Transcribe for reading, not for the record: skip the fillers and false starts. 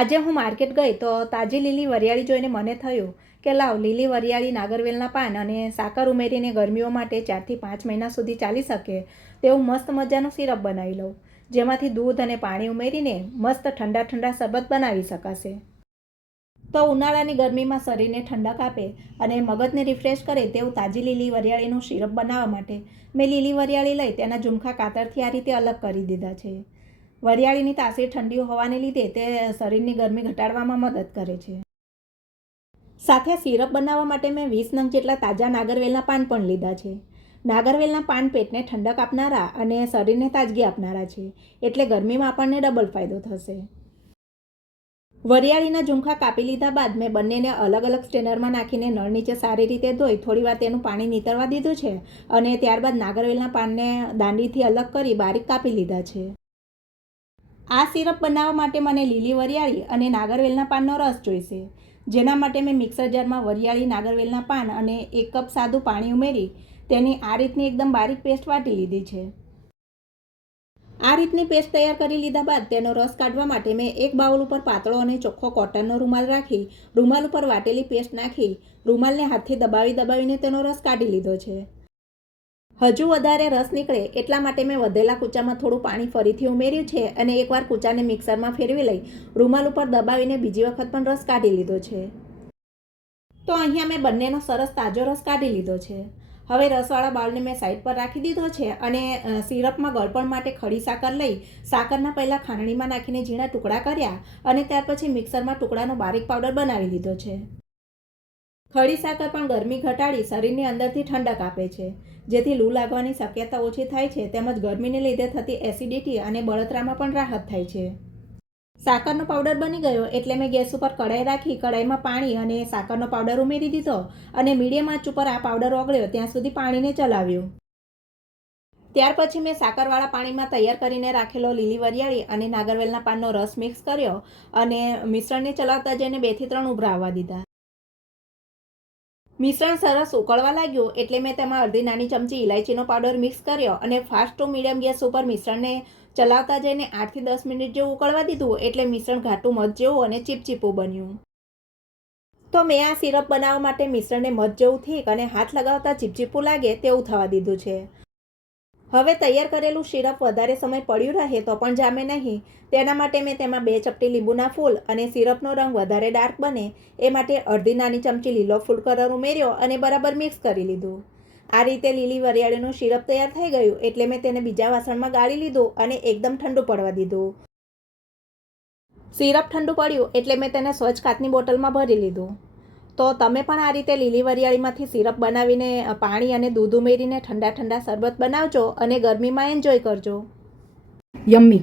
આજે હું માર્કેટ ગઈ તો તાજી લીલી વરિયાળી જોઈને મને થયું કે લાવ લીલી વરિયાળી નાગરવેલના પાન અને સાકર ઉમેરીને ગરમીઓ માટે 4 થી 5 મહિના સુધી ચાલી શકે તેવું મસ્ત મજાનું સિરપ બનાવી લઉં, જેમાંથી દૂધ અને પાણી ઉમેરીને મસ્ત ઠંડા ઠંડા શરબત બનાવી શકાશે. તો ઉનાળાની ગરમીમાં શરીરને ઠંડક આપે અને મગજને રિફ્રેશ કરે તેવું તાજી લીલી વરિયાળીનું સિરપ બનાવવા માટે મેં લીલી વરિયાળી લઈ તેના ઝુમખા કાતરથી આ રીતે અલગ કરી દીધા છે. વરિયાળીની તાસીર ઠંડી હોવાને લીધે તે શરીરની ગરમી ઘટાડવામાં મદદ કરે છે. સાથે સિરપ બનાવવા માટે મેં 20 નંગ જેટલા તાજા નાગરવેલના પાન પણ લીધા છે. નાગરવેલના પાન પેટને ઠંડક આપનારા અને શરીરને તાજગી આપનારા છે, એટલે ગરમીમાં આપણને ડબલ ફાયદો થશે. વરિયાળીના ઝુમખા કાપી લીધા બાદ મેં બંનેને અલગ અલગ સ્ટ્રેનરમાં નાખીને નળ નીચે સારી રીતે ધોઈ થોડીવાર તેનું પાણી નીતરવા દીધું છે અને ત્યારબાદ નાગરવેલના પાનને દાંડીથી અલગ કરી બારીક કાપી લીધા છે. આ સિરપ બનાવવા માટે મને લીલી વરિયાળી અને નાગરવેલના પાનનો રસ જોઈશે, જેના માટે મેં મિક્સર જારમાં વરિયાળી, નાગરવેલના પાન અને 1 કપ સાદું પાણી ઉમેરી તેની આ રીતની એકદમ બારીક પેસ્ટ વાટી લીધી છે. આ રીતની પેસ્ટ તૈયાર કરી લીધા બાદ તેનો રસ કાઢવા માટે મેં એક બાઉલ ઉપર પાતળો અને ચોખ્ખો કોટનનો રૂમાલ રાખી રૂમાલ ઉપર વાટેલી પેસ્ટ નાખી રૂમાલને હાથથી દબાવીને તેનો રસ કાઢી લીધો છે. હજુ વધારે રસ નીકળે એટલા માટે મેં વધેલા કૂચામાં થોડું પાણી ફરીથી ઉમેર્યું છે અને એકવાર કૂચાને મિક્સરમાં ફેરવી લઈ રૂમાલ ઉપર દબાવીને બીજી વખત પણ રસ કાઢી લીધો છે. તો અહીંયા મેં બંનેનો સરસ તાજો રસ કાઢી લીધો છે. હવે રસવાળા બાઉલને મેં સાઈડ પર રાખી દીધો છે અને સિરપમાં ગળપણ માટે ખડી સાકર લઈ સાકરના પહેલાં ખાંડણીમાં નાખીને ઝીણા ટુકડા કર્યા અને ત્યાર પછી મિક્સરમાં ટુકડાનો બારીક પાવડર બનાવી લીધો છે. ખડી સાકર પણ ગરમી ઘટાડી શરીરની અંદરથી ઠંડક આપે છે, જેથી લૂ લાગવાની શક્યતા ઓછી થાય છે, તેમજ ગરમીને લીધે થતી એસિડિટી અને બળતરામાં પણ રાહત થાય છે. સાકરનો પાવડર બની ગયો એટલે મેં ગેસ ઉપર કઢાઈ રાખી કઢાઈમાં પાણી અને સાકરનો પાવડર ઉમેરી દીધો અને મીડિયમ આંચ ઉપર આ પાવડર ઓગળ્યો ત્યાં સુધી પાણીને ચલાવ્યું. ત્યાર પછી મેં સાકરવાળા પાણીમાં તૈયાર કરીને રાખેલો લીલી વરિયાળી અને નાગરવેલના પાનનો રસ મિક્સ કર્યો અને મિશ્રણને ચલાવતા જઈને 2 થી 3 ઉભરા આવવા દીધા. મિશ્રણ સરસ ઉકળવા લાગ્યું એટલે મેં તેમાં અડધી નાની ચમચી ઇલાયચીનો પાવડર મિક્સ કર્યો અને ફાસ્ટ ટુ મીડિયમ ગેસ ઉપર મિશ્રણને ચલાવતા જઈને 8 થી 10 મિનિટ જેવું ઉકળવા દીધું એટલે મિશ્રણ ઘાટું મધ જેવું અને ચીપચીપું બન્યું. તો મેં આ સિરપ બનાવવા માટે મિશ્રણને મધ જેવું થીક અને હાથ લગાવતા ચીપચીપું લાગે તેવું થવા દીધું છે. હવે તૈયાર કરેલું સિરપ વધારે સમય પડ્યું રહે તો પણ જામે નહીં, તેના માટે મેં તેમાં 2 ચપટી લીંબુના ફૂલ અને સિરપનો રંગ વધારે ડાર્ક બને એ માટે અડધી નાની ચમચી લીલો ફૂડ કલર ઉમેર્યો અને બરાબર મિક્સ કરી લીધું. આ રીતે લીલી વરિયાળીનું સિરપ તૈયાર થઈ ગયું એટલે મેં તેને બીજા વાસણમાં ગાળી લીધું અને એકદમ ઠંડુ પડવા દીધું. સિરપ ઠંડુ પડ્યું એટલે મેં તેને સ્વચ્છ કાચની બોટલમાં ભરી લીધું. તો તમે પણ આ રીતે લીલી વરિયાળીમાંથી સિરપ બનાવીને પાણી અને દૂધ ઉમેરીને ઠંડા ઠંડા શરબત બનાવજો અને ગરમીમાં એન્જોય કરજો. યમ્મી.